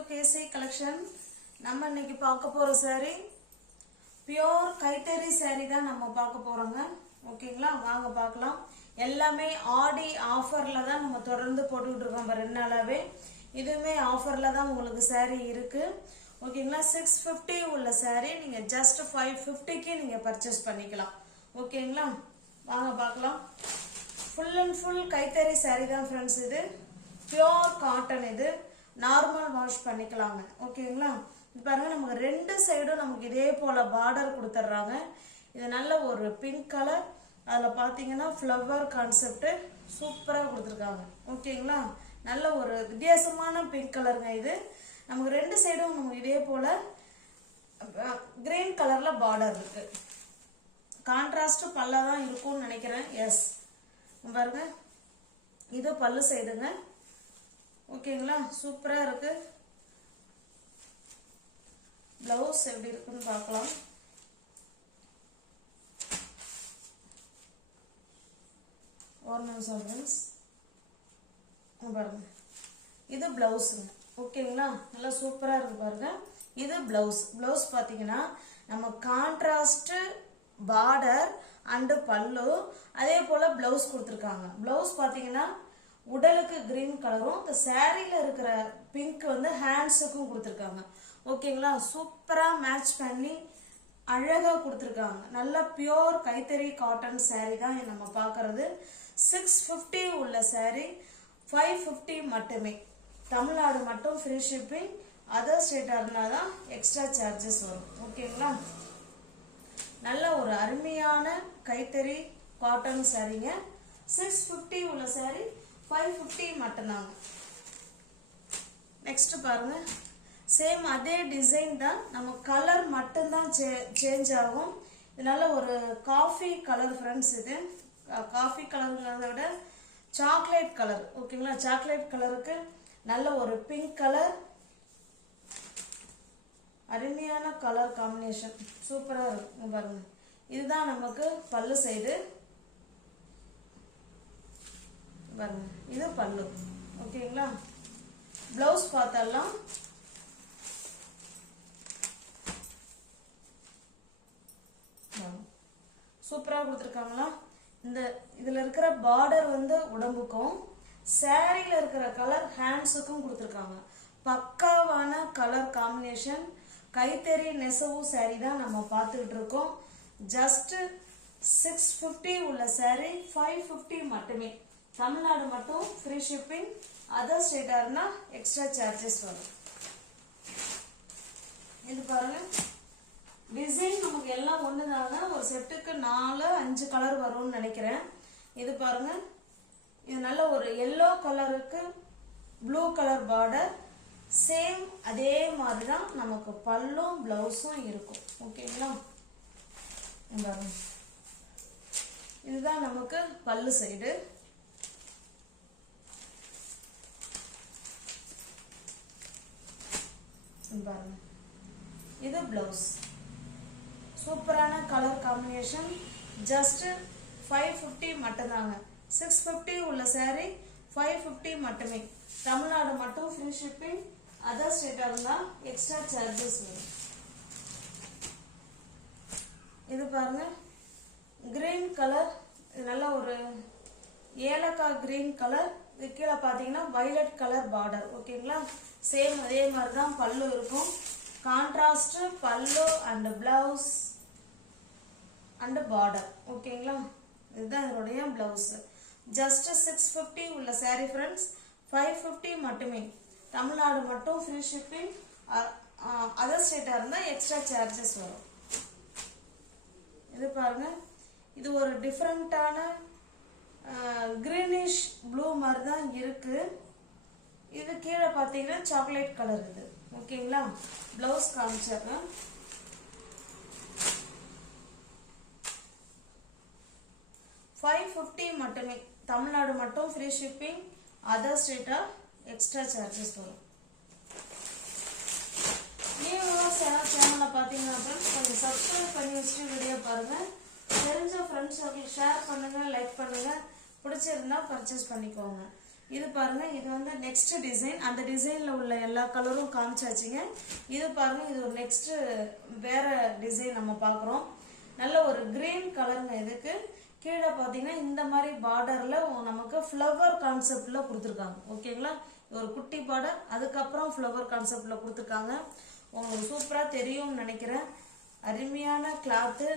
to KC collection. நம்ம இன்னைக்கு பார்க்க போற saree pure கைத்தறி saree தான் நம்ம பார்க்க போறோங்க. ஓகேங்களா, வாங்க பார்க்கலாம். எல்லாமே ஆடி ஆஃபர்ல தான் நம்ம தொடர்ந்து போட்டுட்டு இருக்கோம். ரெண்டு நாளாவே இதுமே ஆஃபர்ல தான் உங்களுக்கு saree இருக்கு. ஓகேங்களா, 650 உள்ள saree நீங்க just 550 க்கு நீங்க பர்ச்சேஸ் பண்ணிக்கலாம். ஓகேங்களா, வாங்க பார்க்கலாம். full and full கைத்தறி saree தான் फ्रेंड्स. இது pure cotton. இது நார்மல் வாஷ் பண்ணிக்கலாங்க. ஓகேங்களா, பாருங்க நமக்கு ரெண்டு சைடும் நமக்கு இதே போல பார்டர் கொடுத்துறாங்க. இது நல்ல ஒரு பிங்க் கலர், அதுல பாத்தீங்கன்னா ஃப்ளவர் கான்செப்ட் சூப்பரா கொடுத்துருக்காங்க. ஓகேங்களா, நல்ல ஒரு வித்தியாசமான பிங்க் கலருங்க. இது நமக்கு ரெண்டு சைடும் நமக்கு இதே போல கிரீன் கலர்ல பார்டர் இருக்கு. கான்ட்ராஸ்ட் பல்லா தான் இருக்கும்னு நினைக்கிறேன். எஸ், பாருங்க இது பல்லு சைடுங்க. ஓகேங்களா, சூப்பரா இருக்கு. பிளவுஸ் எப்படி இருக்குன்னு பார்க்கலாம். பாருங்க இது பிளவுஸுங்க. ஓகேங்களா, நல்லா சூப்பரா இருக்கு பாருங்க. இது பிளவுஸ். பிளவுஸ் பாத்தீங்கன்னா நம்ம கான்ட்ராஸ்ட் பார்டர் அண்ட் பல்லு அதே போல பிளவுஸ் கொடுத்துருக்காங்க. பிளவுஸ் பாத்தீங்கன்னா உடலுக்கு கிரீன் கலரும் இந்த சாரியில இருக்கிற பிங்க் வந்து ஹேண்ட்ஸுக்கும் கொடுத்துருக்காங்க. ஓகேங்களா, சூப்பரா மேட்ச் பண்ணி அழகா கொடுத்துருக்காங்க. நல்ல பியோர் கைத்தறி காட்டன் சாரி தான் நம்ம பார்க்கறது. 650 உள்ள சாரி 550 மட்டுமே. தமிழ்நாடு மட்டும் ஃப்ரீ ஷிப்பிங். அதர் ஸ்டேட்டா இருந்தாதான் எக்ஸ்ட்ரா சார்ஜஸ் வரும். ஓகேங்களா, நல்ல ஒரு அருமையான கைத்தறி காட்டன் சாரிங்க. 650 உள்ள சாரி 550 மட்டும்தாங்க. நெக்ஸ்ட் பாருங்க, சேம் அதே டிசைன் தான், நம்ம கலர் மட்டும்தான் சேஞ்ச் ஆகும். இதனால ஒரு காஃபி கலர் ஃப்ரெண்ட்ஸ். இது காஃபி கலருங்கிறத விட சாக்லேட் கலர். ஓகேங்களா, சாக்லேட் கலருக்கு நல்ல ஒரு பிங்க் கலர், அருமையான கலர் காம்பினேஷன் சூப்பரா இருக்கும் பாருங்க. இதுதான் நமக்கு பல்லு சைடு பாருங்க. இது பல்லு. ஓகேங்களா, பிளவுஸ் பார்த்தலாம். சூப்பரா கொடுத்துருக்காங்களா. இந்த இதுல இருக்கிற பார்டர் வந்து உடம்புக்கும் சாரியில இருக்கிற கலர் ஹேண்ட்ஸுக்கும் கொடுத்துருக்காங்க. பக்காவான கலர் காம்பினேஷன். கைத்தறி நெசவு சாரி தான் நம்ம பார்த்துக்கிட்டு இருக்கோம். ஜஸ்ட் 650 உள்ள சாரி 550 மட்டுமே. தமிழ்நாடு மட்டும் ஃப்ரீ ஷிப்பிங். அதர் ஸ்டேட்டா இருந்தா எக்ஸ்ட்ரா சார்ஜஸ் வரும். இது பாருங்க, டிசைன் நமக்கு எல்லாம் ஒண்ணுதாங்க. ஒரு செட்டுக்கு 4-5 கலர் வரும்னு நினைக்கிறேன். இது பாருங்க, இது நல்ல ஒரு எல்லோ கலருக்கு ப்ளூ கலர் பார்டர். சேம் அதே மாதிரிதான் நமக்கு பல்லும் பிளவுஸும் இருக்கும். ஓகேங்களா, இதுதான் நமக்கு பல்லு சைடு. பாருங்க, இது பிளவுஸ். சூப்பரான கலர் காம்பினேஷன். ஜஸ்ட் 550 மட்டும்தாங்க. 650 உள்ள சாரி 550 மட்டுமே. தமிழ்நாடு மட்டும் ஃப்ரீ ஷிப்பிங். அதர் ஸ்டேட்டா இருந்தா எக்ஸ்ட்ரா சார்ஜஸ் வரும். இது பாருங்க, கிரீன் கலர். இது நல்ல ஒரு ஏலக்காய் கிரீன் கலர். இது கீழே பாத்தீங்கன்னா வயலட் கலர் பார்டர். ஓகேங்களா, சேம் அதே மாதிரி தான் பல்லு இருக்கும். கான்ட்ராஸ்ட் பல்லு அண்ட் பிளவுஸ் அண்ட் பார்டர். ஓகேங்களா, இதுதான் இதனுடைய பிளவுஸ். ஜஸ்ட் 650 உள்ள சாரி ஃப்ரெண்ட்ஸ் 550 மட்டுமே. தமிழ்நாடு மட்டும் ஃப்ரீ ஷிப்பிங். அதர் ஸ்டேட்டா இருந்தா எக்ஸ்ட்ரா சார்ஜஸ் வரும். இது பாருங்க, இது ஒரு டிஃப்ரெண்டான கிரீனிஷ் ப்ளூ மாதிரி தான் இருக்கு. இது கீழே பாத்தீங்கன்னா சாக்லேட் கலர். இது ஓகேங்களா, பிளவுஸ் காமிச்சிடுறேன். $550 மட்டுமே. தமிழ்நாடு மட்டும் ஃப்ரீ ஷிப்பிங். அதர் ஸ்டேட்டா எக்ஸ்ட்ரா சார்ஜஸ் வரும். சேனலை பாத்தீங்கன்னா கொஞ்சம் சப்ஸ்கிரைப் பண்ணி வச்சுட்டு வீடியோ பாருங்க. தெரிஞ்ச ஃப்ரெண்ட்ஸ் ஷேர் பண்ணுங்க, லைக் பண்ணுங்க. பிடிச்சிருந்தா பர்ச்சேஸ் பண்ணிக்கோங்க. இது பாருங்க, இது வந்து நெக்ஸ்ட் டிசைன். அந்த டிசைன்ல உள்ள எல்லா கலரும் காமிச்சாச்சுங்க. இது பாருங்க, இது ஒரு நெக்ஸ்ட் வேற டிசைன் நம்ம பார்க்குறோம். நல்ல ஒரு கிரீன் கலருங்க. இதுக்கு கீழே பார்த்தீங்கன்னா இந்த மாதிரி பார்டர்ல நமக்கு ஃப்ளவர் கான்செப்ட்ல கொடுத்துருக்காங்க. ஓகேங்களா, ஒரு குட்டி பார்டர், அதுக்கப்புறம் ஃப்ளவர் கான்செப்ட்ல கொடுத்துருக்காங்க. உங்களுக்கு சூப்பரா தெரியும்னு நினைக்கிறேன். அருமையான கிளாத்து.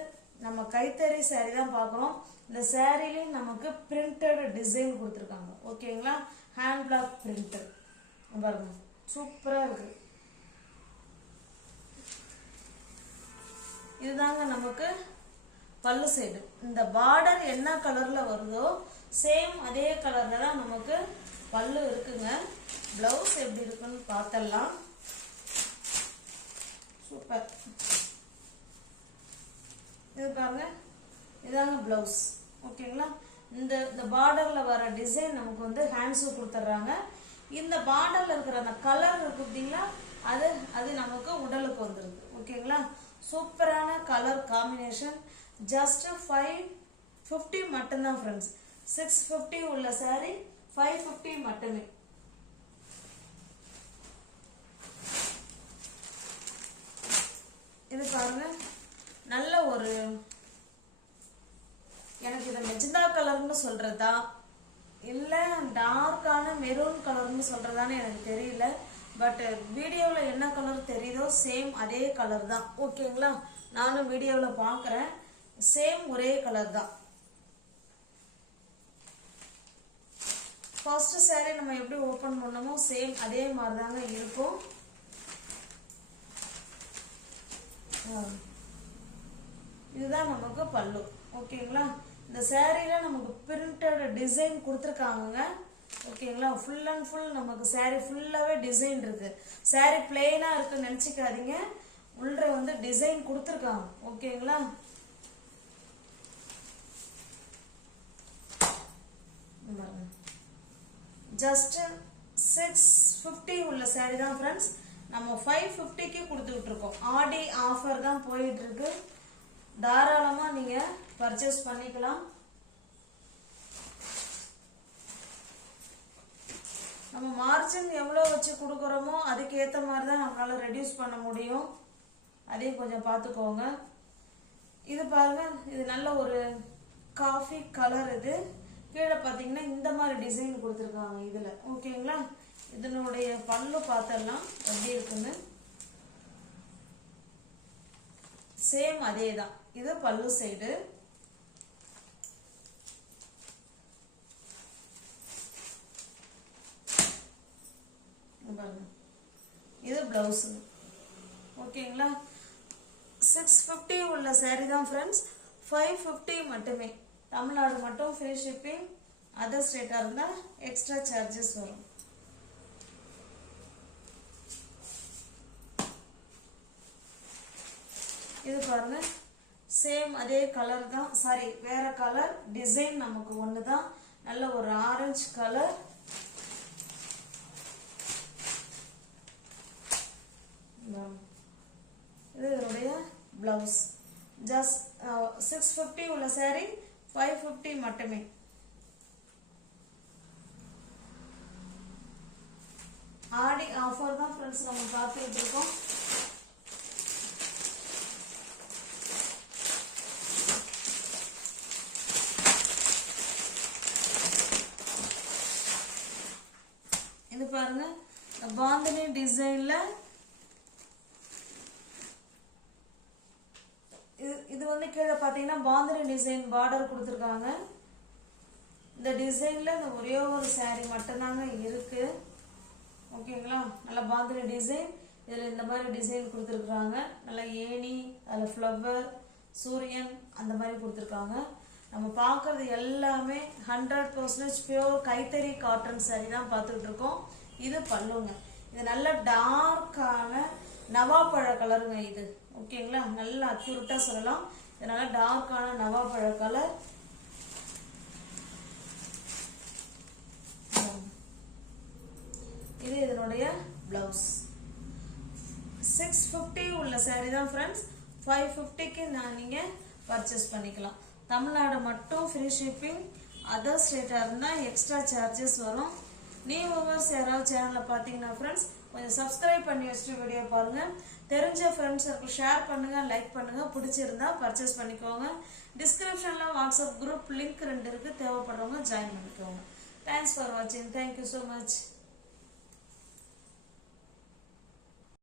நம்ம கைத்தறி சாரி தான் பார்க்குறோம். இந்த சாரிலையும் நமக்கு பிரிண்டட் டிசைன் கொடுத்துருக்காங்க. ஓகேங்களா, ஹேண்ட் பிளாக் பிரிண்டட் பாருங்க, சூப்பரா இருக்கு. இதுதாங்க நமக்கு பல்லு சைடு. இந்த பார்டர் என்ன கலர்ல வருதோ சேம் அதே கலர்ல தான் நமக்கு பல்லு இருக்குங்க. பிளவுஸ் எப்படி இருக்குன்னு பார்த்தலாம். சூப்பர். இது பாருங்க, இதாங்க பிளவுஸ். ஓகேங்களா, இந்த பார்டர்ல வர டிசைன் நமக்கு வந்து ஹேண்ட்ஸ் கொடுத்துட்றாங்க. இந்த பார்டர்ல இருக்கிற அந்த கலர் இருக்கு பார்த்தீங்களா, அது நமக்கு உடலுக்கு வந்துருது. ஓகேங்களா, சூப்பரான கலர் காம்பினேஷன். ஜஸ்ட் 550 மட்டும்தான் ஃப்ரெண்ட்ஸ். 650 உள்ள சாரி 550 மட்டுமே. இது பாருங்க, நல்ல ஒரு, எனக்கு இது மெஜந்தா கலர்னு சொல்றதா இல்ல டார்க்கான மெரூன் கலர்னு சொல்றதான்னு எனக்கு தெரியல. பட் வீடியோல என்ன கலர் தெரியுதோ சேம் அதே கலர் தான். ஓகேங்களா, நானும் வீடியோல பாக்குறேன், சேம் ஒரே கலர் தான். ஃபர்ஸ்ட் சாரி நம்ம எப்படி ஓபன் பண்ணோமோ சேம் அதே மாதிரி தாங்க இருக்கும். இதுதான் நமக்கு பல்லு. ஓகேங்களா, இந்த சாரியில நமக்கு பிரிண்டட் டிசைன் கொடுத்துருக்காங்க. ஓகேங்களா, ஃபுல் அண்ட் ஃபுல் நமக்கு சாரி ஃபுல்லாவே டிசைன் இருக்கு. சாரி பிளெயினா இருக்குன்னு நினைச்சுக்காதீங்க, உள்ள வந்து டிசைன் கொடுத்துருக்காங்க. ஓகேங்களா, ஜஸ்ட் 650 உள்ள சாரி தான் ஃப்ரெண்ட்ஸ். நம்ம 550க்கு கொடுத்துக்கிட்டு இருக்கோம். ஆடி ஆஃபர் தான் போயிட்டு இருக்கு. தாராளமா நீங்க பர்ச்சேஸ் பண்ணிக்கலாம். நம்ம மார்ஜின் எவ்வளவு வச்சு கொடுக்கறோமோ அதுக்கு ஏத்த மாதிரி தான் நம்மளால ரெடியூஸ் பண்ண முடியும். அதையும் கொஞ்சம் பார்த்துக்கோங்க. இது பாருங்க, இது நல்ல ஒரு காஃபி கலர். இது கீழே பார்த்தீங்கன்னா இந்த மாதிரி டிசைன் கொடுத்துருக்காங்க இதுல. ஓகேங்களா, இதனுடைய பல்லு பார்த்தலாம் எப்படி இருக்குன்னு. சேம் அதே தான். இது பல்லு சைடு. இது பிளவுஸ். ஓகேங்களா, 650 உள்ள சாரி தான் ஃப்ரெண்ட்ஸ். 550 மட்டுமே. தமிழ்நாடு மட்டும் ஃப்ரீ ஷிப்பிங். அதர் ஸ்டேட்டா இருந்தா எக்ஸ்ட்ரா சார்ஜஸ் வரும். இது பாருங்க, சேம் அதே கலர் தான். சாரி, வேற கலர் டிசைன் நமக்கு ஒண்ணுதான். நல்ல ஒரு ஆரஞ்சு கலர். இது இதனுடைய பிளவுஸ். ஜஸ்ட் 650 உள்ள சாரி 550 மட்டுமே. ஆடி ஆஃபர் தான் ஃப்ரெண்ட்ஸ் நம்ம பார்த்துட்டு இருக்கோம். இது பாருங்க, பாந்தினி டிசைன்ல இது வந்து கீழே பாத்தீங்கன்னா பாந்தினி டிசைன் பார்டர் கொடுத்துருக்காங்க. இந்த டிசைன்ல ஒரே ஒரு சாரி மட்டும்தாங்க இருக்கு. ஓகேங்களா, நல்ல பாந்தினி டிசைன். இதுல இந்த மாதிரி டிசைன் கொடுத்துருக்காங்க. நல்ல ஏணி, அதுல ஃப்ளவர், சூரியன் அந்த மாதிரி கொடுத்துருக்காங்க. நம்ம பார்க்கறது எல்லாமே 100% பியூர் கைத்தறி காட்டன் சாரி தான் பார்த்துட்டு இருக்கோம். இது பல்லுங்க. இது நல்ல டார்க்கான நவாப்பழ கலருங்க இது. ஓகேங்களா, நல்ல அக்யூரேட்டா சொல்லலாம். இது நல்ல டார்க்கான நவாப்பழ கலர். இது இதனுடைய பிளவுஸ். 650 உள்ள சாரி தான் ஃப்ரெண்ட்ஸ். 550க்கு நீங்க பர்ச்சேஸ் பண்ணிக்கலாம். தமிழ்நாடு மட்டும் ஃப்ரீ ஷிப்பிங். அதர் ஸ்டேட்டா இருந்தா எக்ஸ்ட்ரா சார்ஜஸ் வரும். நியூ வியூவர்ஸ் யாராவது சேனலை பார்த்தீங்கன்னா ஃப்ரெண்ட்ஸ் கொஞ்சம் சப்ஸ்கிரைப் பண்ணி வச்சுட்டு வீடியோ பாருங்கள். தெரிஞ்ச ஃப்ரெண்ட்ஸ் சர்க்கிள் ஷேர் பண்ணுங்கள், லைக் பண்ணுங்கள். பிடிச்சிருந்தா பர்ச்சேஸ் பண்ணிக்கோங்க. டிஸ்கிரிப்ஷனில் வாட்ஸ்அப் குரூப் லிங்க் 2 இருக்குது, தேவைப்படுறவங்க ஜாயின் பண்ணிக்கோங்க. தேங்க்ஸ் ஃபார் வாட்சிங். Thank you so much.